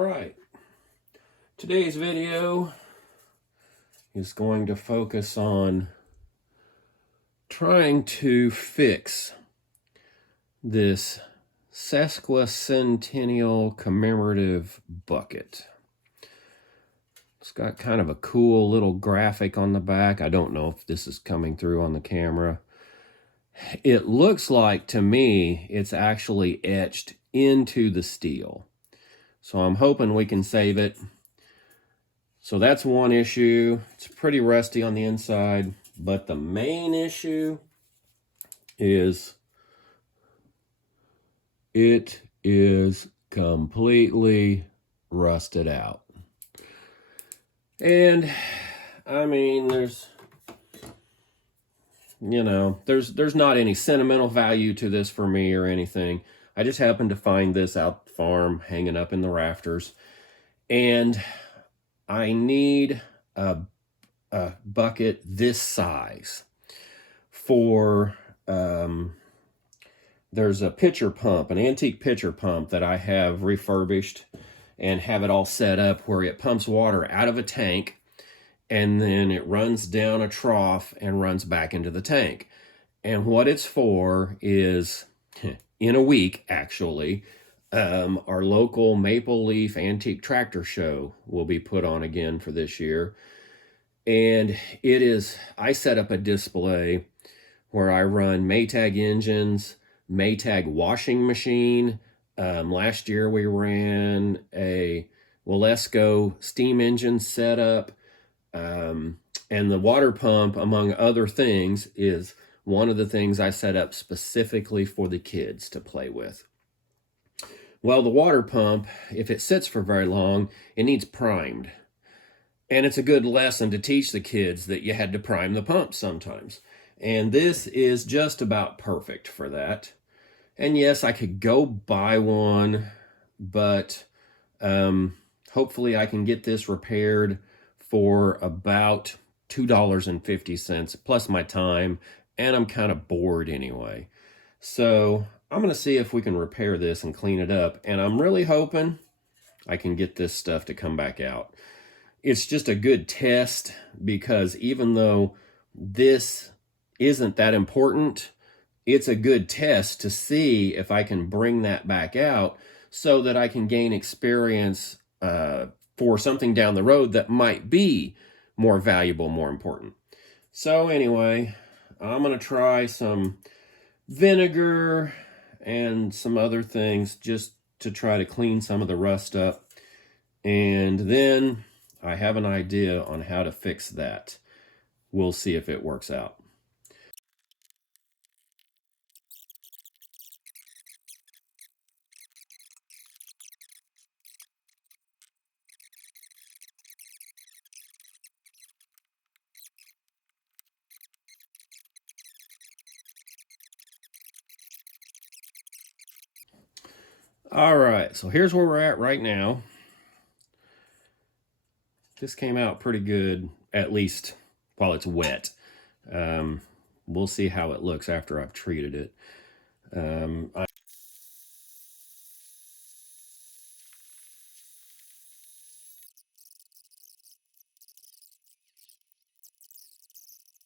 right, today's video is going to focus on trying to fix this sesquicentennial commemorative bucket. It's got kind of a cool little graphic on the back. I don't know if this is coming through on the camera. It looks like, to me, it's actually etched into the steel. So I'm hoping we can save it. So that's one issue. It's pretty rusty on the inside, but the main issue is it is completely rusted out. And I mean, there's not any sentimental value to this for me or anything. I just happened to find this out the farm hanging up in the rafters, and I need a bucket this size for, there's a pitcher pump, an antique pitcher pump that I have refurbished and have it all set up where it pumps water out of a tank and then it runs down a trough and runs back into the tank. And what it's for is, in a week actually, our local Maple Leaf Antique Tractor Show will be put on again for this year. And I set up a display where I run Maytag engines, Maytag washing machine. Last year we ran a Walesko steam engine setup. And the water pump, among other things, is one of the things I set up specifically for the kids to play with. Well, the water pump, if it sits for very long, it needs primed. And it's a good lesson to teach the kids that you had to prime the pump sometimes. And this is just about perfect for that. And yes, I could go buy one, but hopefully I can get this repaired for about $2.50 plus my time, and I'm kind of bored anyway. So I'm going to see if we can repair this and clean it up, and I'm really hoping I can get this stuff to come back out. It's just a good test, because even though this isn't that important, it's a good test to see if I can bring that back out so that I can gain experience for something down the road that might be more valuable, more important. So anyway, I'm going to try some vinegar and some other things just to try to clean some of the rust up. And then I have an idea on how to fix that. We'll see if it works out. All right, so here's where we're at right now. This came out pretty good, at least while it's wet. We'll see how it looks after I've treated it.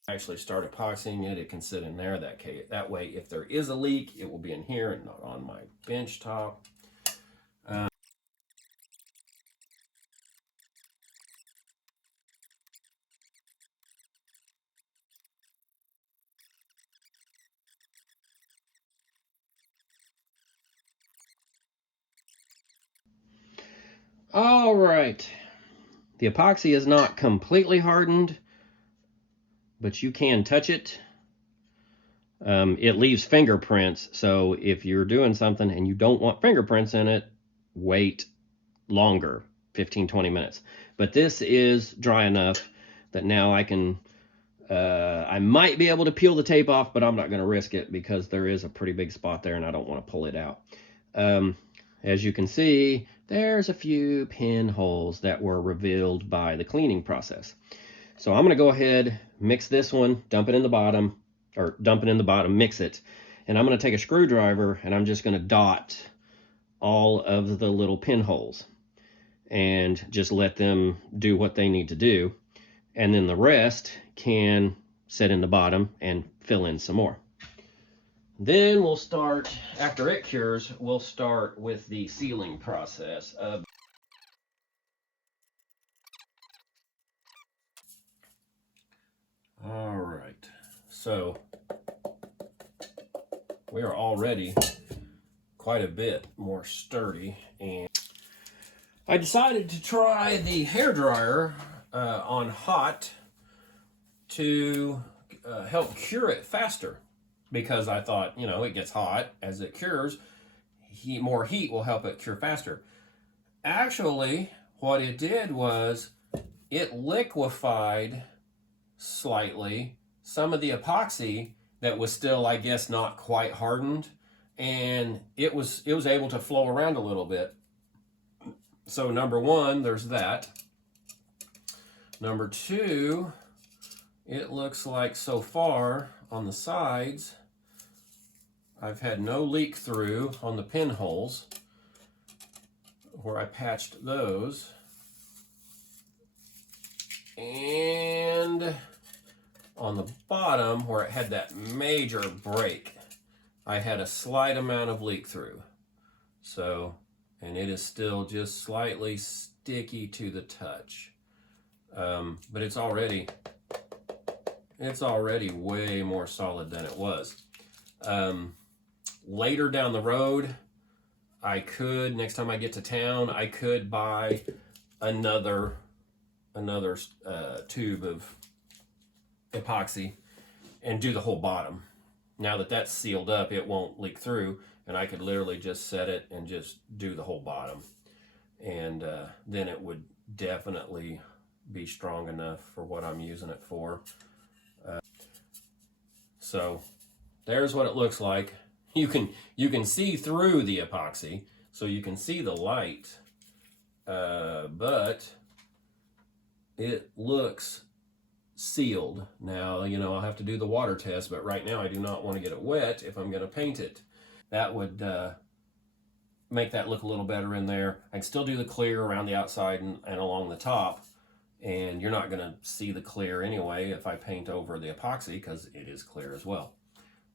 I actually start epoxying it. It can sit in there. That way, if there is a leak, it will be in here and not on my bench top. All right, the epoxy is not completely hardened, but you can touch it. It leaves fingerprints, so if you're doing something and you don't want fingerprints in it, wait longer, 15-20 minutes. But this is dry enough that now I might be able to peel the tape off, but I'm not going to risk it because there is a pretty big spot there and I don't want to pull it out. As you can see, there's a few pinholes that were revealed by the cleaning process. So I'm going to go ahead, mix this one, dump it in the bottom, mix it. And I'm going to take a screwdriver and I'm just going to dot all of the little pinholes. and just let them do what they need to do. And then the rest can sit in the bottom and fill in some more. Then we'll start, after it cures, we'll start with the sealing process. All right, so we are already quite a bit more sturdy, and I decided to try the hairdryer on hot to help cure it faster, because I thought, you know, it gets hot as it cures, more heat will help it cure faster. Actually, what it did was it liquefied slightly some of the epoxy that was still, I guess, not quite hardened, and it was able to flow around a little bit. So number one, there's that. Number two, it looks like so far on the sides I've had no leak through on the pinholes where I patched those, and on the bottom where it had that major break, I had a slight amount of leak through. So, and it is still just slightly sticky to the touch. But it's already way more solid than it was. Later down the road, I could, next time I get to town, I could buy another tube of epoxy and do the whole bottom. Now that that's sealed up, it won't leak through, and I could literally just set it and just do the whole bottom, and then it would definitely be strong enough for what I'm using it for. So there's what it looks like. You can see through the epoxy, so you can see the light, but it looks sealed. Now, you know, I'll have to do the water test, but right now I do not want to get it wet if I'm going to paint it. That would make that look a little better in there. I can still do the clear around the outside and along the top, and you're not going to see the clear anyway if I paint over the epoxy, because it is clear as well.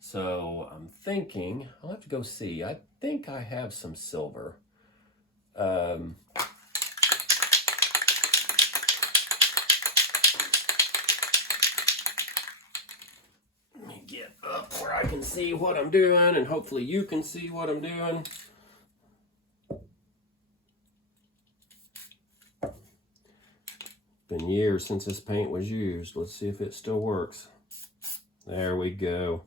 So I'm thinking, I'll have to go see. I think I have some silver. Let me get up where I can see what I'm doing, and hopefully you can see what I'm doing. Been years since this paint was used. Let's see if it still works. There we go.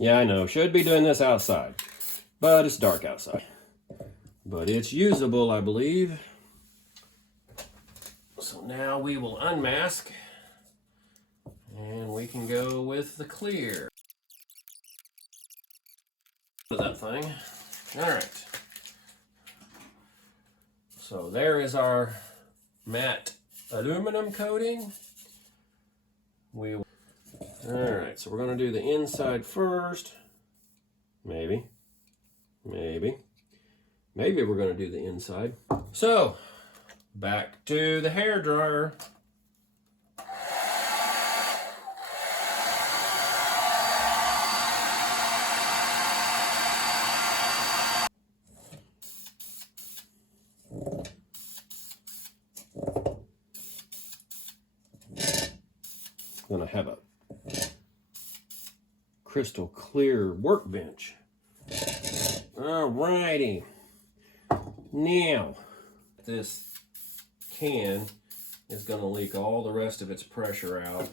Yeah, I know, should be doing this outside, but it's dark outside. But it's usable, I believe. So now we will unmask, and we can go with the clear. That thing. All right. So there is our matte aluminum coating. Alright, so we're going to do the inside first. Maybe we're going to do the inside. So, back to the hair dryer. I'm going to have a crystal clear workbench. Alrighty. Now, this can is going to leak all the rest of its pressure out,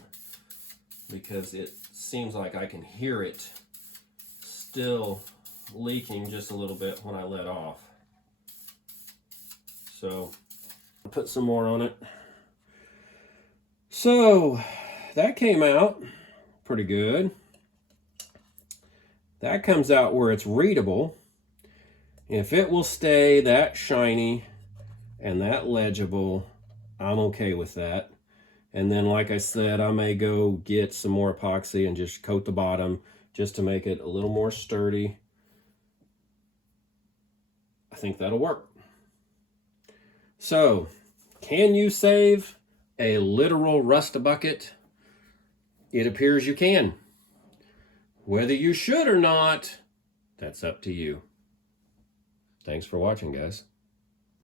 because it seems like I can hear it still leaking just a little bit when I let off. So, I'll put some more on it. So, that came out pretty good. That comes out where it's readable. If it will stay that shiny and that legible, I'm okay with that. And then, like I said, I may go get some more epoxy and just coat the bottom just to make it a little more sturdy. I think that'll work. So, can you save a literal rust-a-bucket? It appears you can. Whether you should or not, that's up to you. Thanks for watching, guys.